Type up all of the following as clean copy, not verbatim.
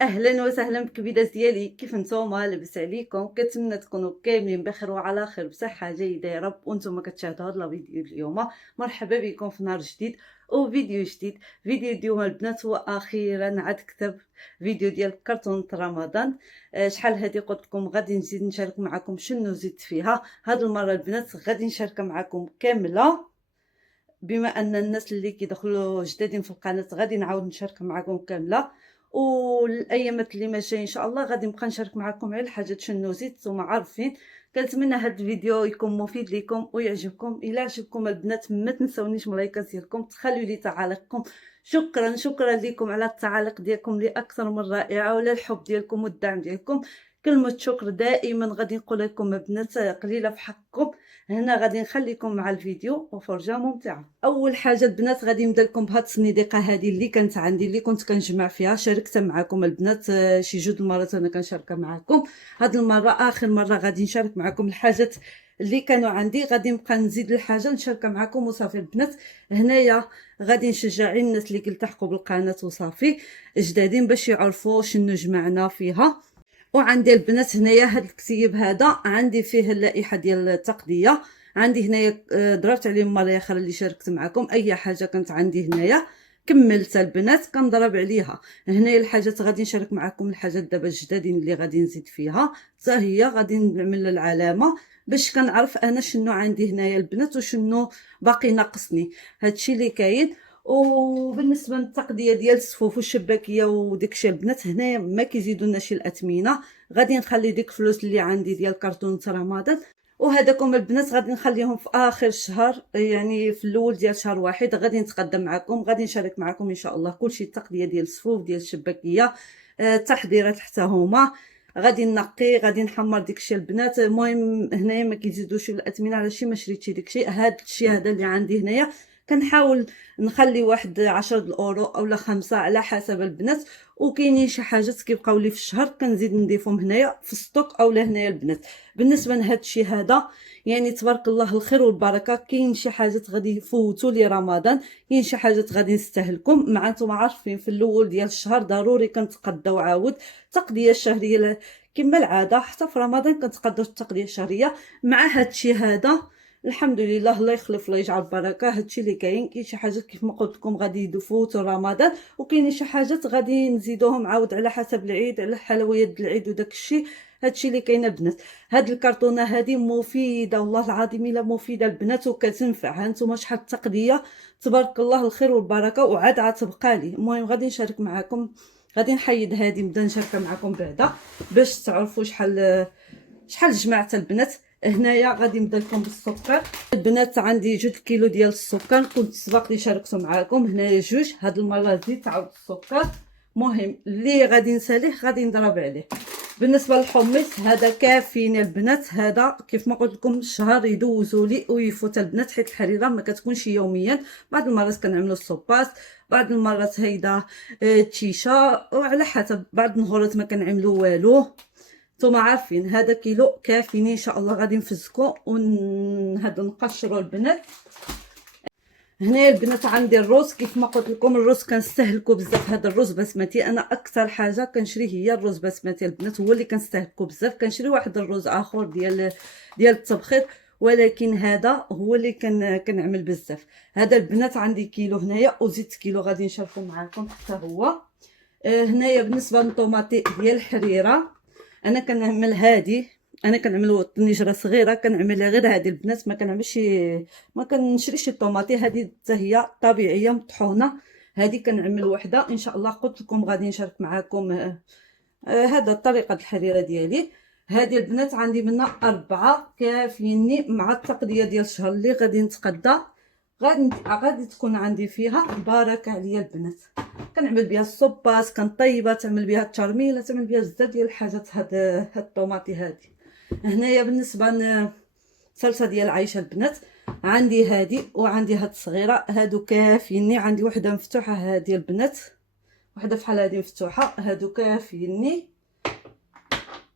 اهلا وسهلا بكبيدات ديالي، كيف نتوما؟ لاباس عليكم؟ كنتمنى تكونوا كاملين بخير وعلى خير بصحه جيده يا رب. وانتم كتشاهدوا هذا الفيديو اليوم، مرحبا بكم في نهار جديد وفيديو جديد. فيديو اليوم البنات هو اخيرا عاد كتب فيديو ديال كرتون رمضان. شحال هادي قلت لكم غادي نزيد نشارك معكم شنو زدت فيها. هاد المره البنات غادي نشارك معكم كامله، بما ان الناس اللي كيدخلوا جدادين في القناه غادي نعاود نشارك معكم كامله. والايامات اللي ماشيه ان شاء الله غادي نبقى نشارك معكم على الحاجات شنو زيد نتوما عارفين. كنتمنى هذا الفيديو يكون مفيد لكم ويعجبكم. الا عجبكم البنات ما تنسونيش من لايكات ديالكم، تخلوا لي تعاليقكم. شكرا لكم على التعاليق ديالكم اللي اكثر من رائعه، وعلى الحب ديالكم والدعم ديالكم. كلمه شكر دائما غادي نقول لكم البنات، قليله في حقكم. هنا غادي نخليكم مع الفيديو وفرجه ممتعه. اول حاجه البنات غادي نبدا لكم بهاد الصنيديقه هذه اللي كانت عندي، اللي كنت كنجمع فيها، شاركتها معكم البنات شي جوج المرات انا كنشاركها معكم. هاد المره اخر مره غادي نشارك معكم الحاجات اللي كانوا عندي، غادي نبقى نزيد الحاجه نشاركها معكم وصافي البنات. هنايا غادي نشجع الناس اللي كيلتحقوا بالقناه وصافي جدادين باش يعرفوا شنو جمعنا فيها. وعندي البنات هنايا هاد الكتيب هذا عندي فيه اللائحه ديال التقضيه. عندي هنايا ضربت عليه المره الاخرى اللي شاركت معكم، اي حاجه كانت عندي هنايا كملت البنات كنضرب عليها. هنايا الحاجات غادي نشارك معكم الحاجات دابا الجدادين اللي غادي نزيد فيها، حتى هي غادي نعمل العلامه باش كنعرف انا شنو عندي هنايا البنات وشنو باقي ناقصني. هادشي اللي كاين. وبالنسبه للتقضيه ديال الصفوف والشباكيه وداكشي البنات، هنايا ما كيزيدوا لنا شي الاثمنه. غادي نخلي ديك الفلوس اللي عندي ديال كرتون رمضان، وهذاكم البنات غادي نخليهم في اخر الشهر، يعني في الاول ديال شهر واحد غادي نتقدم معكم، غادي نشارك معكم ان شاء الله كلشي. التقضيه ديال الصفوف ديال الشباكيه، التحضيرات حتى هما غادي نقي، غادي نحمر داكشي البنات. المهم هنايا ما كيزيدوش الاثمنه على شي ما شريتش داكشي. هذا الشيء هذا اللي عندي هنايا كنحاول نخلي واحد 10 الاورو اولا 5 على حسب البنات. وكاينين شي حاجات كيبقاو لي في الشهر كنزيد نضيفهم هنايا في الستوك اولا هنايا البنات. بالنسبه لهذا الشيء هذا يعني تبارك الله الخير والبركه. كاين شي حاجات غادي يفوتوا لي رمضان، كاين شي حاجات غادي نستهلكم مع نتوما عارفين في الاول ديال الشهر ضروري كنتقداو عاود التقضيه الشهريه كما العاده. حتى في رمضان كنتقداو التقضيه الشهريه. مع هذا الشيء هذا الحمد لله، الله يخلف الله يجعل البركه. هادشي اللي كاين شي حاجات كيف ما قلت لكم غادي يفوتوا رمضان، وكاين شي حاجات غادي نزيدوهم عاود على حسب العيد، على حلويات العيد وداك الشيء. هادشي اللي كاين البنات. هاد الكرتونه هذه مفيده والله العظيم الا مفيده البنات وكتنفع. ها نتوما شحال التقضيه تبارك الله الخير والبركه وعاد غتبقى لي. المهم غادي نشارك معكم، غادي نحيد هذه نبدا نشاركها معكم بعدا باش تعرفوا شحال جمعت البنات. هنايا غادي نبدا لكم بالسكر البنات. عندي 2 كيلو ديال السكر، كنت سبق لي شاركته معكم. هنايا 2، هاد المره زيدت عاود السكر. مهم اللي غادي نساليه غادي نضرب عليه. بالنسبه للحمص هذا كافيين البنات، هذا كيف ما قلت لكم الشهر يدوزوا لي ويفوت البنات، حيت الحريره ما كتكونش يوميا. بعض المرات كنعملوا الصوباط، بعض المرات هيدا تشيشه، وعلى حسب. بعض النهارات ما كنعملوا والو. نتوما عارفين هذا كيلو كافيني ان شاء الله. غادي نفزكو هذا نقشروا البنات. هنايا البنات عندي الرز، كيف ما قلت لكم الرز كنستهلكو بزاف. هذا الرز بسمتي انا اكثر حاجه كنشريه هي الرز بسمتي البنات، هو اللي كنستهلكو بزاف. كنشري واحد الرز اخر ديال التبخير، ولكن هذا هو اللي كنعمل بزاف. هذا البنات عندي كيلو هنايا، وزيت كيلو غادي نشاركو معكم حتى هو. هنايا بالنسبه للطوماطي ديال الحريره انا كنعمل هادي، انا كنعمل طنجره صغيره كنعملها غير هادي البنات. ما كنعملش، ما كنشريش الطوماطي، هادي حتى هي طبيعيه مطحونه. هادي كنعمل وحده ان شاء الله. قلت لكم غادي نشارك معكم هذا طريقه الحريره ديالي. هادي البنات عندي منها 4 كافيني مع التقضيه ديال الشهر اللي غادي نتقدى. غادي تكون عندي فيها بركه عليا البنات. كنعمل بها الصوباط، كنطيبها، تعمل بها الترميله، تعمل بها بزاف ديال الحاجات. هاد الطوماطي هادي. هنايا بالنسبه للصلصه ديال عايشه البنات عندي هادي وعندي هاد الصغيره، هادو كافيني. عندي وحده مفتوحه هادي البنات، وحده بحال هادي مفتوحه، هادو كافيني.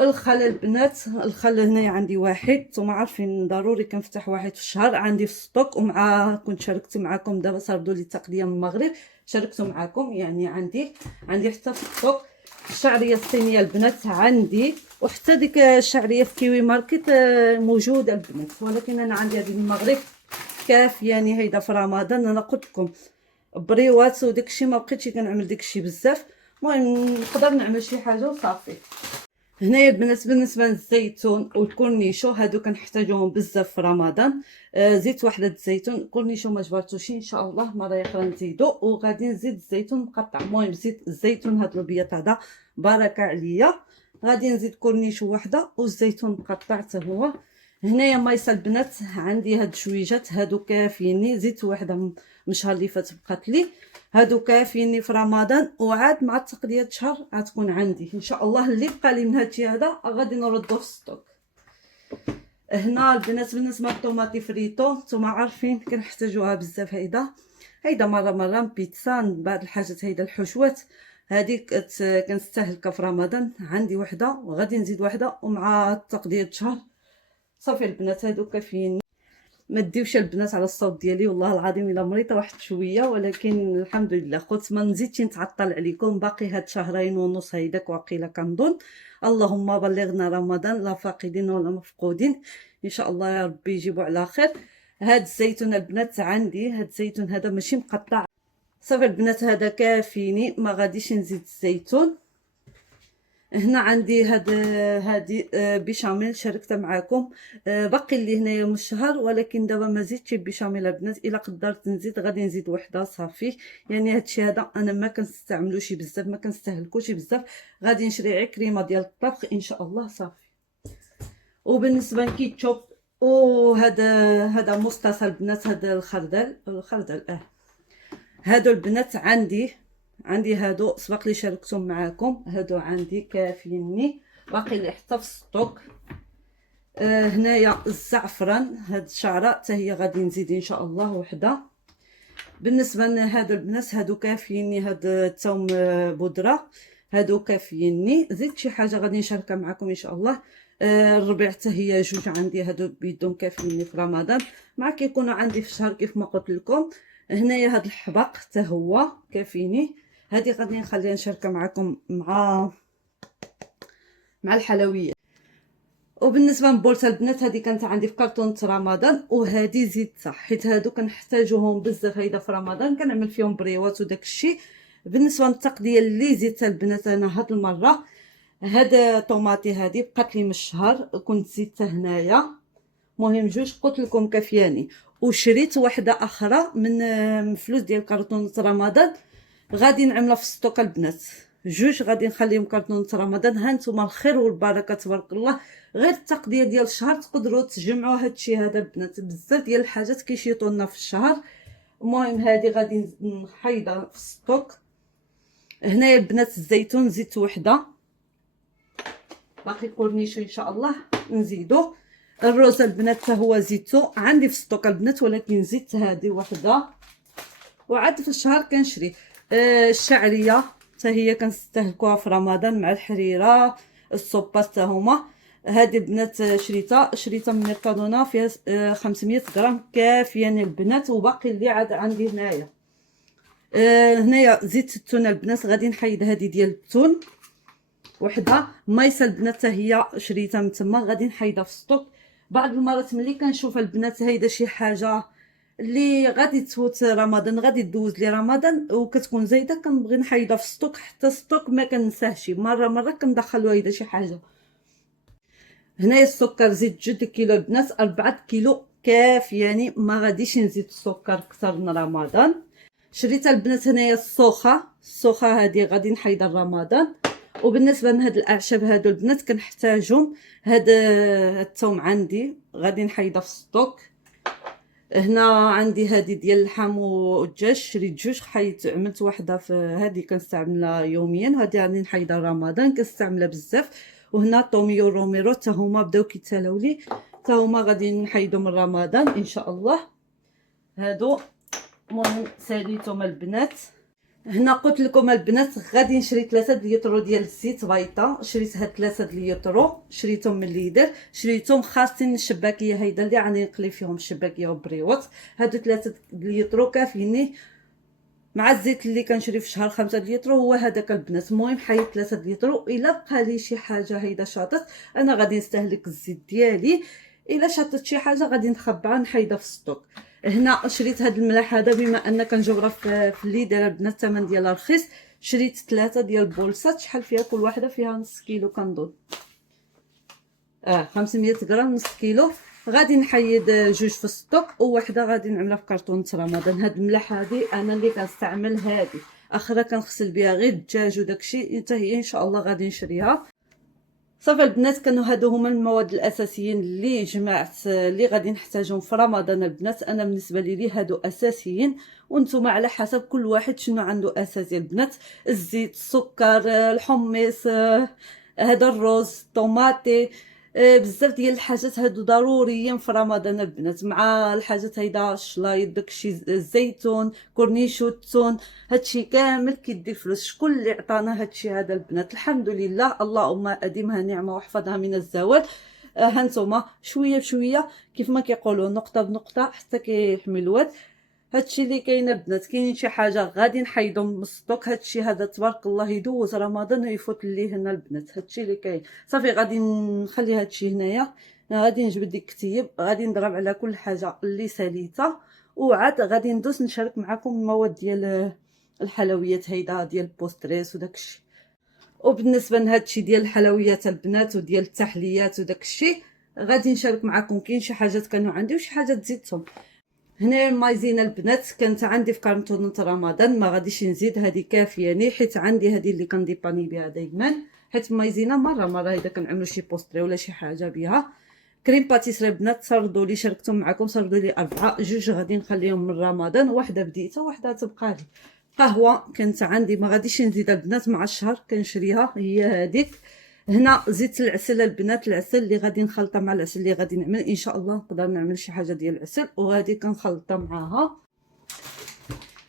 الخل البنات، الخل هنايا عندي واحد. نتوما عارفين ضروري كنفتح واحد في الشهر عندي في السطوك. ومع كنت شاركت معكم دابا صردوا لي التقديه من المغرب، شاركته معكم يعني عندي حتى في السطوك. الشعريه الصينيه البنات عندي، وحتى ديك الشعريه في كيوي ماركت موجوده البنات، ولكن انا عندي هذه المغرب كافياني هيدا في رمضان. انا قلت لكم بريوات وداكشي ما بقيتش كنعمل داكشي بزاف، المهم نقدر نعمل شي حاجه وصافي. هنايا البنات بالنسبه للزيتون والكورنيشو هادو كنحتاجوهم بزاف في رمضان. زيت وحده الزيتون، الكورنيشو ما جبرتوش ان شاء الله مره اخرى نزيدو، وغادي نزيد الزيتون مقطع. المهم زيت الزيتون هاد الابيض هذا بركه عليا. غادي نزيد كورنيشو وحده والزيتون مقطع حتى هو. هنايا مايسه البنات عندي هاد الشويجات هادو كافيني، زيت وحده من الشهر اللي فات بقات لي، هادو كافيني في رمضان، وعاد مع التقضيه الشهر غتكون عندي ان شاء الله. اللي بقى لي من هادشي هذا غادي نردو في الستوك. هنا البنات بالنسبه للطوماطي فريتو نتوما عارفين كنحتاجوها بزاف. هيدا مره بيتزا، بعض الحاجات هيدا الحشوات هذيك كنستهلكها في رمضان. عندي وحده وغادي نزيد وحده، ومع تقضيه الشهر صافي البنات هادو كافيين. ما ديوش البنات على الصوت ديالي، والله العظيم الا مريضه واحد شويه، ولكن الحمد لله قلت ما نزيدش نتعطل عليكم. باقي هاد شهرين ونص هيداك واقيلا كنظن. اللهم بلغنا رمضان لا فاقدين ولا مفقودين ان شاء الله يا ربي يجيبوا على خير. هاد الزيتون البنات عندي، هاد الزيتون هذا ماشي مقطع صافي البنات، هذا كافيني ما غاديش نزيد الزيتون. هنا عندي هادي بيشاميل شاركتها معكم، باقي لي هنايا من الشهر، ولكن دابا ما زدتش بيشاميل البنات. الا قدرت نزيد غادي نزيد وحده صافي. يعني هادشي هذا انا ما كنستعملوش بزاف، ما كنستهلكوش بزاف، غادي نشري غير كريمه ديال الطبخ ان شاء الله صافي. وبالنسبه للكيتشوب هذا مصطفى البنات، هذا الخردل هادو البنات عندي هادو سبق لي شاركتهم معاكم، هادو عندي كافيني، باقي لي حتى في السطوك. هنايا الزعفران، هاد الشعره حتى هي غادي نزيد ان شاء الله وحده. بالنسبه لهادو البنات هادو كافيني، هاد الثوم بودره هادو كافيني. زيد شي حاجه غادي نشاركها معكم ان شاء الله. الربيع حتى هي جوج عندي، هادو بيدهم كافيني في رمضان، مع كيكونوا عندي في الشهر كيف ما قلت لكم. هنايا هاد الحبق حتى هو كافيني، هذه غادي نخليها نشاركها معكم مع الحلويات. وبالنسبه للبولتا البنات هذه كانت عندي في كرتونه رمضان، وهذه زيدتها حيت هادو كنحتاجوهم بزاف هيدا في رمضان، كنعمل فيهم بريوات وداك الشيء. بالنسبه للتقديه اللي زدتها البنات انا هاد المره، هاد طوماطي هذه بقات لي من الشهر كنت زدتها هنايا، مهم جوج قلت لكم كافياني. وشريت واحده اخرى من فلوس ديال كرتونه رمضان، غادي نعملها في السطوك البنات، جوج غادي نخليهم كرتونه رمضان. ها نتوما الخير والبركه تبارك الله، غير التقضيه ديال الشهر تقدروا تجمعوا هادشي هذا البنات. بزاف ديال الحاجات كيشيطوا لنا في الشهر. المهم هذه غادي نحيدها في السطوك. هنايا البنات الزيتون زدت وحده، باقي كورنيشو ان شاء الله نزيدو. الروز البنات حتى هو زيتو عندي في السطوك البنات، ولكن زدت هذه وحده، وعاد في الشهر كنشري. الشعريه حتى هي كنستهلكوها في رمضان مع الحريره، الصوبات حتى هما. هذه البنات شريتها من ميركادونا، فيها 500 غرام كافيين البنات، وباقي اللي عاد عندي هنايا. هنايا زيت التونه البنات غادي نحيد هذه ديال التون وحده. مايسه البنات حتى هي شريتها من تما، غادي نحيدها في السطوك. بعض المرات ملي كنشوف البنات هيدا شي حاجه اللي غادي تفوت رمضان، غادي تدوز لي رمضان وكتكون زايده، كنبغي نحيدها في السطوك حتى السطوك ما كنساهش، مره كندخلوا هيدا شي حاجه. هنايا السكر زيت جوج كيلو البنات، 4 كيلو كافياني، ما غاديش نزيد السكر اكثر من رمضان. شريت البنات هنايا السوخه هذه غادي نحيدها رمضان. وبالنسبه لهاد الاعشاب هادو البنات كنحتاجهم، هاد الثوم عندي غادي نحيدها في السطوك. هنا عندي هذه ديال اللحم والدجاج، شريت جوج، عملت واحده في هذه كنستعملها يوميا، هذه غادي نحيدها رمضان كنستعملها بزاف. وهنا طوميو روميرو حتى هما بداو كيتسالاو لي، حتى هما غادي نحيدو من رمضان ان شاء الله. هادو المهم ساليتهم البنات. هنا قلت لكم البنات غادي نشري 3 لتر ديال الزيت بيضه، شريتها 3 لتر، شريتهم من ليدر، شريتهم خاصين الشباكيه هيدا اللي غادي نقلي فيهم الشباكيه وبريوات. هادو 3 لتر كافيني. مع الزيت اللي كنشري في الشهر 5 لتر هو هذاك البنات. المهم حيد 3 لتر، والا بقى لي شي حاجه هيدا شاطت انا غادي نستهلك الزيت ديالي. الا شاطت شي حاجه غادي نخبعها نحيدها في السطوك. هنا شريت هاد الملاح هذا بما ان كنجبرها في الليدر البنات، الثمن ديالها رخيص. شريت 3 ديال البولسات، شحال فيها كل واحده؟ فيها نص كيلو كنظن، 500 غرام، نص كيلو. غادي نحيد جوج في السطوك وواحده غادي نعملها في كرتونه رمضان. هاد الملاح هادي انا اللي كنستعمل، هادي اخرى كنغسل بها غير الدجاج وداكشي، حتى هي ان شاء الله غادي نشريها. صافي البنات، كانوا هادو هما المواد الاساسيين اللي جمعت اللي غادي نحتاجهم في رمضان البنات. انا بالنسبه لي هادو اساسيين، وانتم على حسب كل واحد شنو عنده اساسي البنات. الزيت، السكر، الحمص، هذا الرز، طوماطي، بزاف ديال الحاجات هادو ضروريين في رمضان البنات. مع الحاجات هيدا الشلايط، داكشي، الزيتون، كورنيشو، التون، هادشي كامل كيدير فلوس. شكون اللي عطانا هادشي هذا البنات؟ الحمد لله، اللهم اديمها نعمه واحفظها من الزوال. هانتوما شويه بشويه كيف ما كيقولوا، نقطه بنقطه حتى كيحمي الواد. هادشي اللي كاين البنات. كاينين شي حاجه غادي نحيدهم من السطوك. هادشي هذا تبارك الله يدوز رمضان ويفوت ليه هنا البنات. هادشي اللي كاين. صافي غادي نخلي هادشي هنايا. غادي نجبد ديك الكتيب، غادي نضرب على كل حاجه اللي ساليتها، وعاد غادي ندوز نشارك معكم المواد ديال الحلويات هيدا ديال البوستريس وداكشي. وبالنسبه لهادشي ديال الحلويات البنات وديال التحليات وداكشي غادي نشارك معكم. كاين شي حاجات كانوا عندي وشي حاجات زدتهم. هنا المايزينا البنات كانت عندي في كرتونة رمضان، ما غاديش نزيد، هذه كافياني حيت عندي هذه اللي كنديباني بها دائما. حيت مايزينا مره اذا كنعملوا شي بوستري ولا شي حاجه بها. كريم باتيسري البنات صردوا لي، شاركتهم معكم، صردوا لي 4، جوج غادي نخليهم من رمضان، واحده بديتها واحده تبقى لي. قهوه كانت عندي ما غاديش نزيد البنات، مع الشهر كنشريها هي هذيك. هنا زيت العسل البنات، العسل اللي غادي نخلطها مع العسل اللي غادي نعمل ان شاء الله. نقدر نعمل شي حاجه ديال العسل وغادي كنخلطها معاها.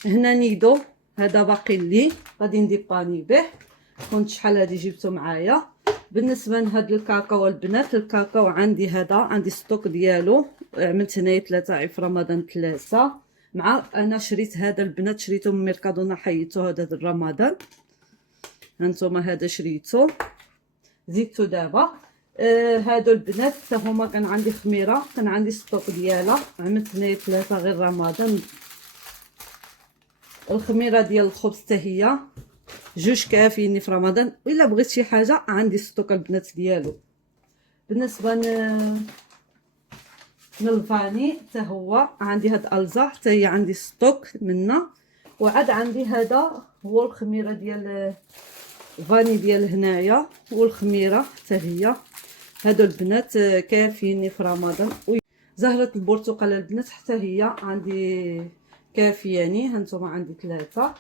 هنا نيدو هذا باقي لي غادي نديباني به، كنت شحال هادي جبته معايا. بالنسبه لهاد الكاكاو البنات، الكاكاو عندي هذا، عندي ستوك ديالو، عملت هنايا 3 في رمضان 3. مع انا شريت هذا البنات، شريته من ميركادونا، حيدته هذا رمضان. هانتوما هذا شريته زيدتو دابا. هادو البنات حتى هما كان عندي خميره، كان عندي ستوك ديالها، عملت هنايا 3 غير رمضان. الخميره ديال الخبز حتى هي جوج كافيني في رمضان، الا بغيت شي حاجه عندي ستوك البنات ديالو. بالنسبه للفاني حتى هو عندي هاد الزا، حتى هي عندي ستوك منها. وعاد عندي هذا هو الخميره ديال فاني ديال هنايا، والخميره حتى هي. هادو البنات كافيني في رمضان. زهره البرتقال البنات حتى هي عندي كافياني، هانتوما عندي 3.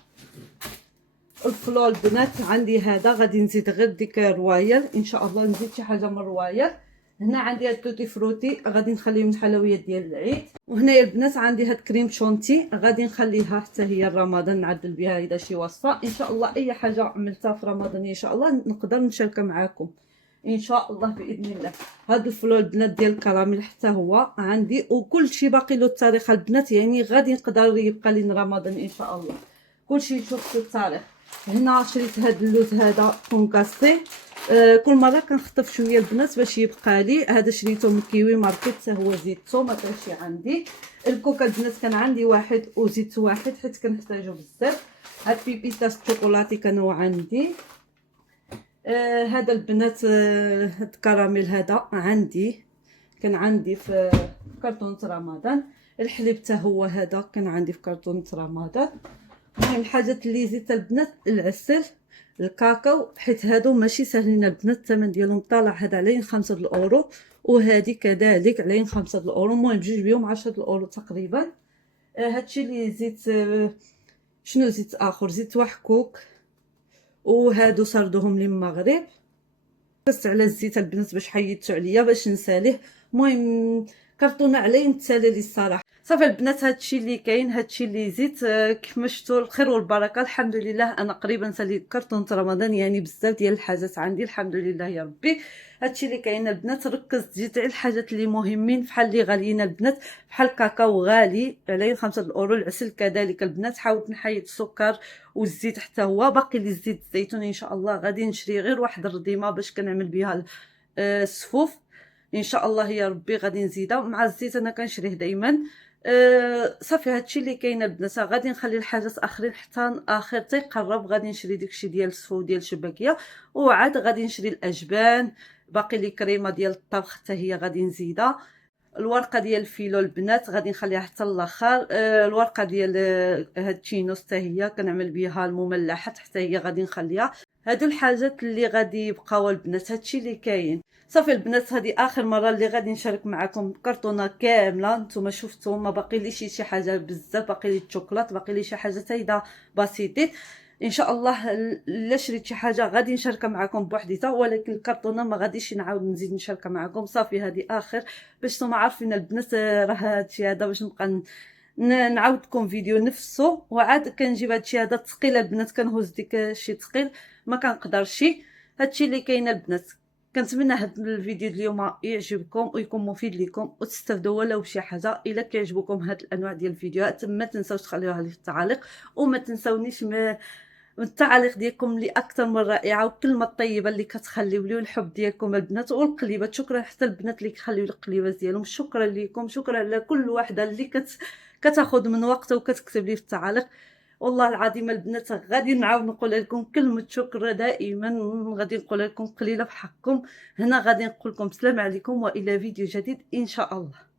الفلو البنات عندي هذا، غادي نزيد غير ديك روايل ان شاء الله، نزيد شي حاجه من روايل. هنا عندي هاد توتي فروتي غادي نخليه من الحلويات ديال العيد. وهنايا البنات عندي هاد كريم شونتي غادي نخليها حتى هي رمضان، نعدل بها اذا شي وصفه ان شاء الله. اي حاجه عملتها في رمضان ان شاء الله نقدر نشاركها معكم ان شاء الله باذن الله. هاد الفلو البنات ديال الكراميل حتى هو عندي، وكل شيء باقي له التاريخ البنات، يعني غادي نقدر يبقى لي رمضان ان شاء الله. كل شيء شوف التاريخ. هنا شريت هاد اللوز هذا كونكاسي، كل مره كنخطف شويه البنات باش يبقى لي. هذا شريته من كيوي ماركت، حتى هو زيدته ما كانش عندي. الكوكا البنات كان عندي واحد وزيدت واحد حيت كنحتاجو بزاف. هاد بيبيتاس الشوكولاتي كانوا عندي. هذا البنات هاد الكراميل هذا عندي، كان عندي في كرتونه رمضان. الحليب حتى هو هذا كان عندي في كرتونه رمضان. المهم الحاجات اللي زدت البنات، العسل، الكاكاو، حيت هادو ماشي ساهلين البنات، الثمن ديالهم طالع. هذا عليه 5 الاورو، وهذه كذلك عليه 5 الاورو، المهم بجوج بيهم 10 الاورو تقريبا. هادشي اللي زدت. شنو زدت اخر؟ زدت وحكوك، وهادو صردوهم لي من المغرب. قست على الزيت البنات باش حيدتو عليا باش نساليه. المهم كرتونه عليه نتسالى لي الصراحه. صافي البنات هادشي اللي كاين، هادشي اللي زيت. كيف ما شفتوا الخير والبركه الحمد لله. انا قريبا ساليت كرتونه رمضان، يعني بزاف ديال الحاجات عندي الحمد لله يا ربي. هادشي اللي كاين البنات. ركزت جيت على الحاجات اللي مهمين بحال اللي غاليين البنات، بحال الكاكاو غالي عليه 5 الاورو، العسل كذلك البنات. حاولت نحيد السكر والزيت حتى هو باقي لي زيت الزيتون ان شاء الله غادي نشري غير واحد الرديمه باش كنعمل بها السفوف ان شاء الله يا ربي. غادي نزيدها مع الزيت، انا كنشريه دائما. صافي هادشي اللي كاين البنات. غادي نخلي الحاجات اخرين حتى اخر تيقرب. غادي نشري داكشي ديال السفوف ديال الشباكيه، وعاد غادي نشري الاجبان. باقي لي كريمه ديال الطبخ حتى هي غادي نزيدها. الورقه ديال الفيلو البنات غادي نخليها حتى الاخر. الورقه ديال هاد التشينوس حتى هي كنعمل بها المملحات حتى هي غادي نخليها. هادو الحاجات اللي غادي يبقاو البنات. هادشي اللي كاين. صافي البنات هذه اخر مره اللي غادي نشارك معكم كرتونه كامله. نتوما شفتوا ما باقي لي شي حاجه بزاف، باقي لي الشوكولات، باقي لي شي حاجه تايده بسيطه. ان شاء الله الا شريت شي حاجه غادي نشاركها معكم بوحديتها، ولكن الكرتونه ما غاديش نعاود نزيد نشاركها معكم. صافي هذه اخر باش نتوما عارفين البنات. راه هادشي هذا باش نبقى نعاودكم فيديو نفسه، وعاد كنجيب هادشي هذا ثقيل البنات. كنهز ديك شي ثقيل ما كنقدرش. هادشي اللي كاين البنات. كنتمنى هاد الفيديو اليوم يعجبكم ويكون مفيد لكم وتستافدوا ولو بشي حاجه. الا كيعجبكم هاد الانواع ديال الفيديوهات ما تنساوش تخليوها لي في التعاليق، وما تنساونيش من التعاليق ديالكم اللي اكثر من رائعه، والكلمه الطيبه اللي كتخليو لي، والحب ديالكم البنات، والقليبات. شكرا حتى البنات اللي كيخليو لي القليبات ديالهم. شكرا لكم، شكرا على كل وحده اللي كتاخذ من وقتها وكتكتب لي في التعاليق. والله العظيم البنات غادي نعاود نقول لكم كلمه شكر دائما. غادي نقول لكم قليله في حقكم. هنا غادي نقول لكم السلام عليكم والى فيديو جديد ان شاء الله.